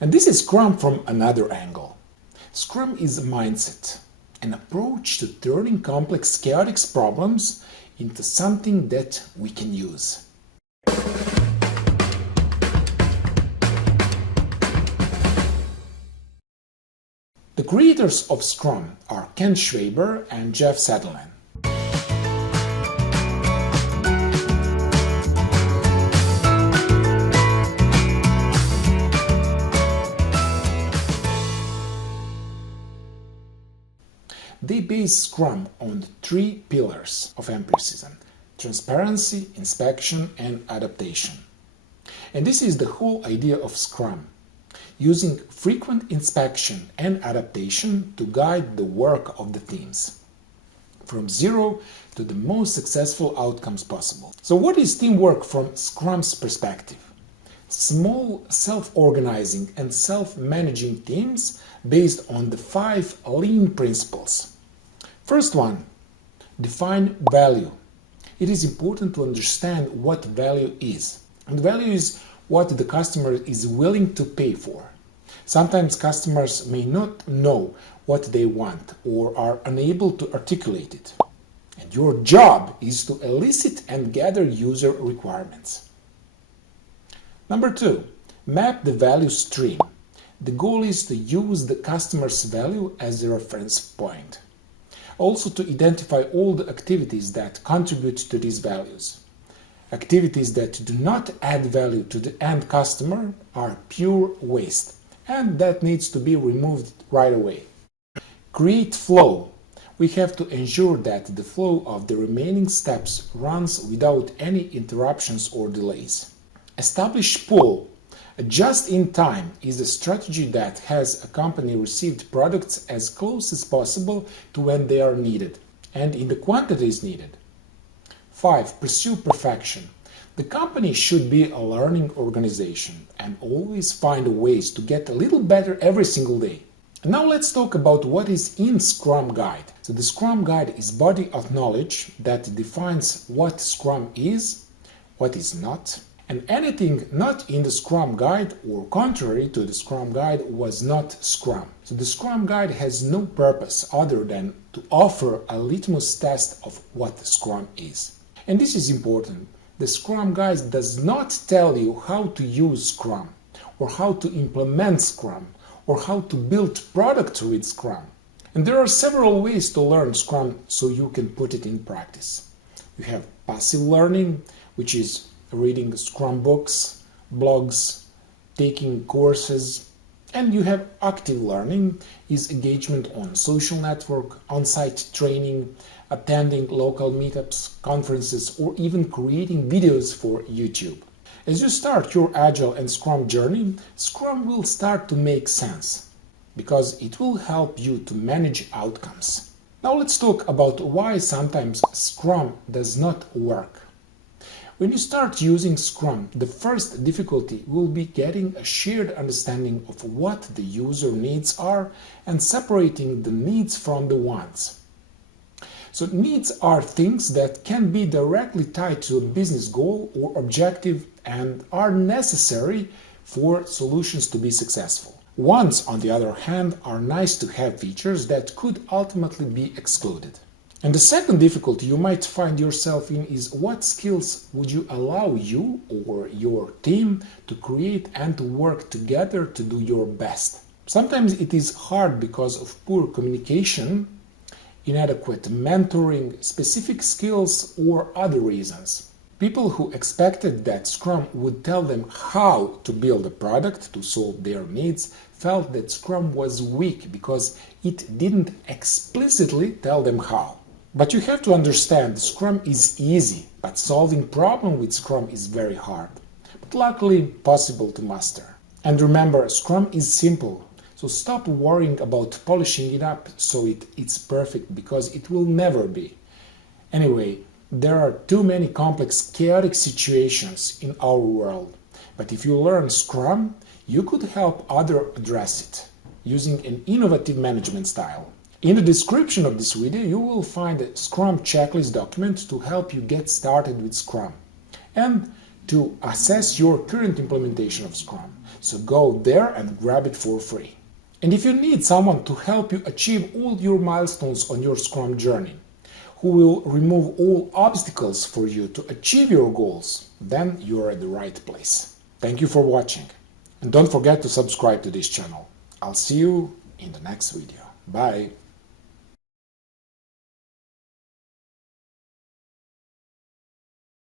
And this is Scrum from another angle. Scrum is a mindset, an approach to turning complex, chaotic problems into something that we can use. The creators of Scrum are Ken Schwaber and Jeff Sutherland. They base Scrum on the three pillars of empiricism: transparency, inspection, and adaptation. And this is the whole idea of Scrum, using frequent inspection and adaptation to guide the work of the teams, from zero to the most successful outcomes possible. So what is teamwork from Scrum's perspective? Small, self-organizing and self-managing teams based on the 5 lean principles. First one, define value. It is important to understand what value is. And value is what the customer is willing to pay for. Sometimes customers may not know what they want or are unable to articulate it. And your job is to elicit and gather user requirements. Number 2, map the value stream. The goal is to use the customer's value as a reference point. Also to identify all the activities that contribute to these values. Activities that do not add value to the end customer are pure waste, and that needs to be removed right away. Create flow. We have to ensure that the flow of the remaining steps runs without any interruptions or delays. Establish pull. Just in time is a strategy that has a company received products as close as possible to when they are needed and in the quantities needed. 5. Pursue perfection. The company should be a learning organization and always find ways to get a little better every single day. And now let's talk about what is in Scrum Guide. So the Scrum Guide is a body of knowledge that defines what Scrum is, what is not, and anything not in the Scrum Guide or contrary to the Scrum Guide was not Scrum. So the Scrum Guide has no purpose other than to offer a litmus test of what Scrum is. And this is important. The Scrum Guide does not tell you how to use Scrum, or how to implement Scrum, or how to build products with Scrum. And there are several ways to learn Scrum so you can put it in practice. You have passive learning, which is reading Scrum books, blogs, taking courses, and you have active learning, is engagement on social network, on-site training, attending local meetups, conferences, or even creating videos for YouTube. As you start your Agile and Scrum journey, Scrum will start to make sense, because it will help you to manage outcomes. Now let's talk about why sometimes Scrum does not work. When you start using Scrum, the first difficulty will be getting a shared understanding of what the user needs are and separating the needs from the wants. So needs are things that can be directly tied to a business goal or objective and are necessary for solutions to be successful. Wants, on the other hand, are nice-to-have features that could ultimately be excluded. And the second difficulty you might find yourself in is what skills would you allow you or your team to create and to work together to do your best. Sometimes it is hard because of poor communication, inadequate mentoring, specific skills, or other reasons. People who expected that Scrum would tell them how to build a product to solve their needs felt that Scrum was weak because it didn't explicitly tell them how. But you have to understand, Scrum is easy, but solving problem with Scrum is very hard, but luckily possible to master. And remember, Scrum is simple, so stop worrying about polishing it up so it's perfect, because it will never be. Anyway, there are too many complex, chaotic situations in our world, but if you learn Scrum, you could help others address it using an innovative management style. In the description of this video, you will find a Scrum checklist document to help you get started with Scrum and to assess your current implementation of Scrum. So go there and grab it for free. And if you need someone to help you achieve all your milestones on your Scrum journey, who will remove all obstacles for you to achieve your goals, then you're at the right place. Thank you for watching. And don't forget to subscribe to this channel. I'll see you in the next video. Bye.